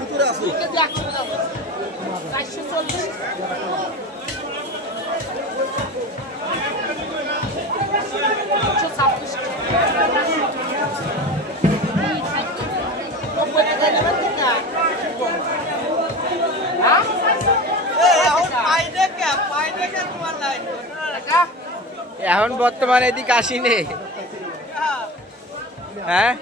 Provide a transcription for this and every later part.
ভিতরে আছে এখন বর্তমানে এদিকে আসিনি। হ্যাঁ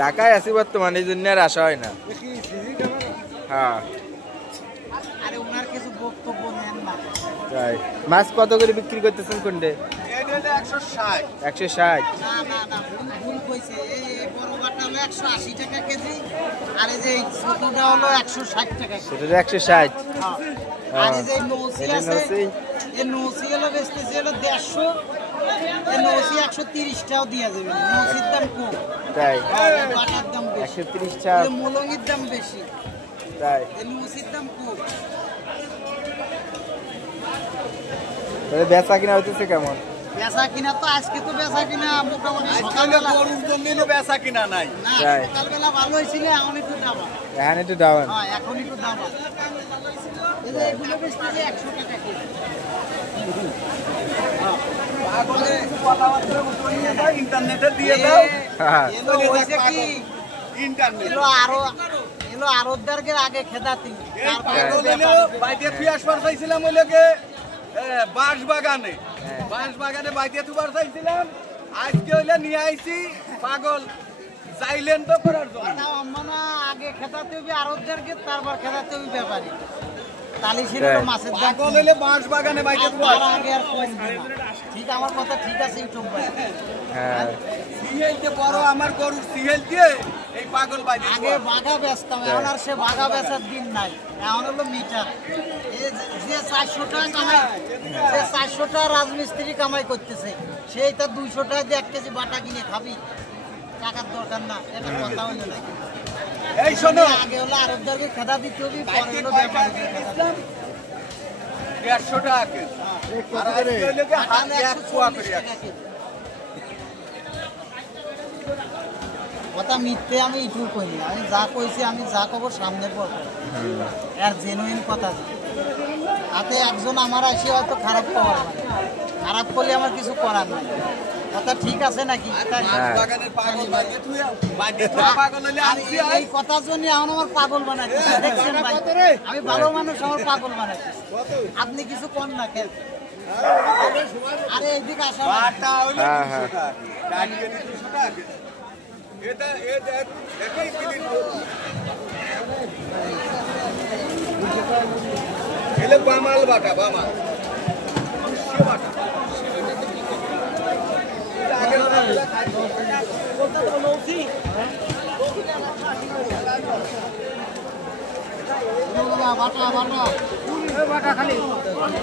ঢাকায় আছি বর্তমানে, এই জন্য আর আসা হয় না। হ্যাঁ মাছ কত করে বিক্রি করতেছেন কোনটে? 160। ছোটটা 160। নৌসি 130টাও দিয়া যাবে। নৌসির দাম কম, তাই বাটার দাম বেশি, 130টা মুলঙ্গির দাম বেশি, তাই নৌসির দাম কম। বেচা কিনা হইতেছে কেমন? বেচা কিনা তো আজকে তো বেচা কিনা মোটামুটি সকালবেলা গরুর জন্য বেচা কিনা নাই। না, সকালবেলা ভালো হয়েছিল, এখন একটু দাম, এখন একটু ডাউন। হ্যাঁ এখন একটু দাম এগুলো বেচতেছে 100 টাকা কেজি। ইন্টারনেটে দিয়ে দাও, এলো আরবদারকে আগে খেদাতি। বাইতে পিয়াস পাঠাইছিলাম ওই লোকে বাঁশ বাগানে, বাঁশ বাগানে বাইতে তুবার চাইছিলাম, আজকে হইলে নিয়ে আইছি পাগল চাইলেন তো করার জন্য। আগে খেদাতে হবে আরবদারকে, তারপর খেদাতে হবে ব্যাপারী। তালি ছিল মাছের দাম পাগল হইলে বাঁশ বাগানে বাইতে তুবার আগে আর কম না। ঠিক আমার কথা ঠিক আছে ইউটিউব ভাই। হ্যাঁ সিহেলতে বড় আমার গরু সিহেল দিয়ে এই পাগল বাইতে আগে বাঘা বেচতাম, এখন আর সে বাঘা বেচার দিন নাই, এখন হলো মিটার। যে 400 টাকা কামাই, যে 400 টাকা রাজমিস্ত্রি কামাই করতেছে, সেই তার 200 টাকা দিয়ে 1 কেজি বাটা কিনে খাবি, টাকার দরকার না। এটা কথা হলো না। এই শোনো, আগে হলো আরবদারকে খেদা দিতে হবে, পরে হলো ব্যাপারীকে খেদা দিতে হবে। 150 টাকা কেজি, আর আজকে হইলে কি হাত এক পোয়া করে আছে। কথা মিথ্যে আমি ইউটিউব করি, আমি যা কইছি, আমি যা কব সামনে পড়ব, আর জেনুইন কথা। হাতে একজন আমার আসে হয়তো খারাপ খবর, খারাপ করলে আমার কিছু করার নাই। কথা ঠিক আছে নাকি? এই কথার জন্য এখন আমার পাগল বানাচ্ছে, দেখছেন ভাই? আমি ভালো মানুষ, আমার পাগল বানাচ্ছে। আপনি কিছু কর না কেন? আরে এইদিকে আসা বামাল বাটা, বামাল বাটা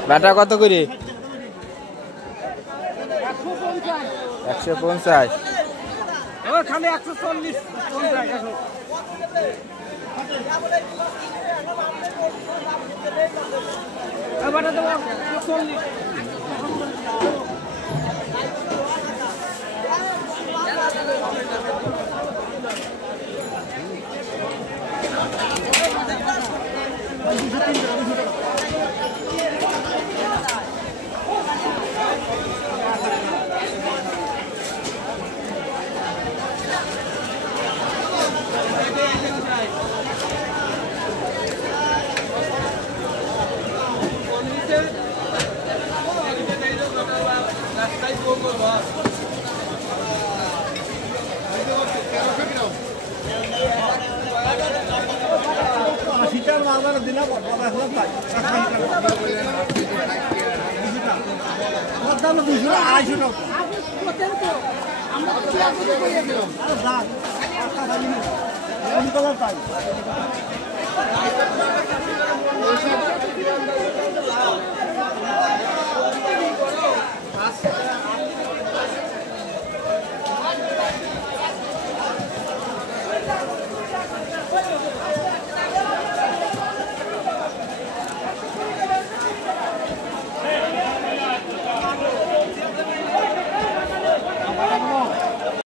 বাটা কত করে? 150। খালি 140। বাটা দেবো 140। আমরা